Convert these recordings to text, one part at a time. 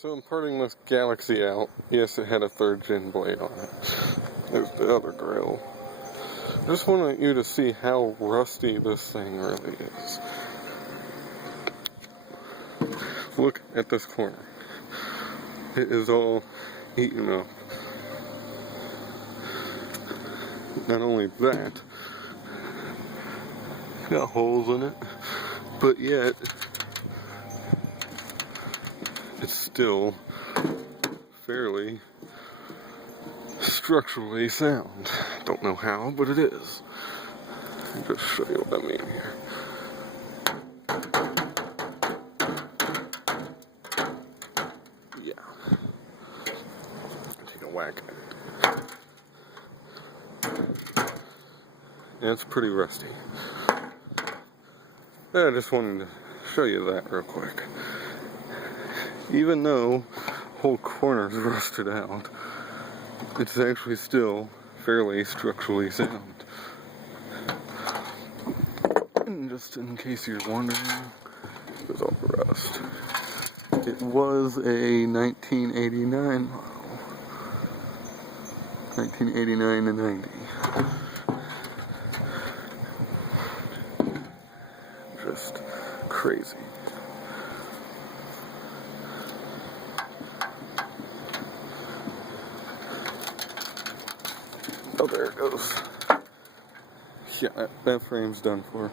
So I'm parting this Galaxy out. Yes, it had a 3rd gen blade on it. There's the other grill. I just wanted you to see how rusty this thing really is. Look at this corner. It is all eaten up. Not only that, it's got holes in it, but yet it's still fairly structurally sound. Don't know how, but it is. I'll just show you what I mean here. Yeah. Take a whack at it. Yeah, it's pretty rusty. I just wanted to show you that real quick. Even though whole corner's rusted out, it's actually still fairly structurally sound. And just in case you're wondering, there's all the rust. It was a 1989 model. 1989 to 90. Just crazy. Oh, there it goes. Yeah, that frame's done for.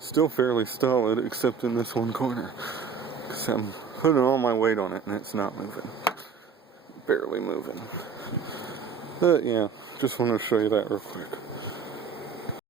Still fairly solid, except in this one corner. Because I'm putting all my weight on it and it's not moving. Barely moving. But yeah, just wanted to show you that real quick.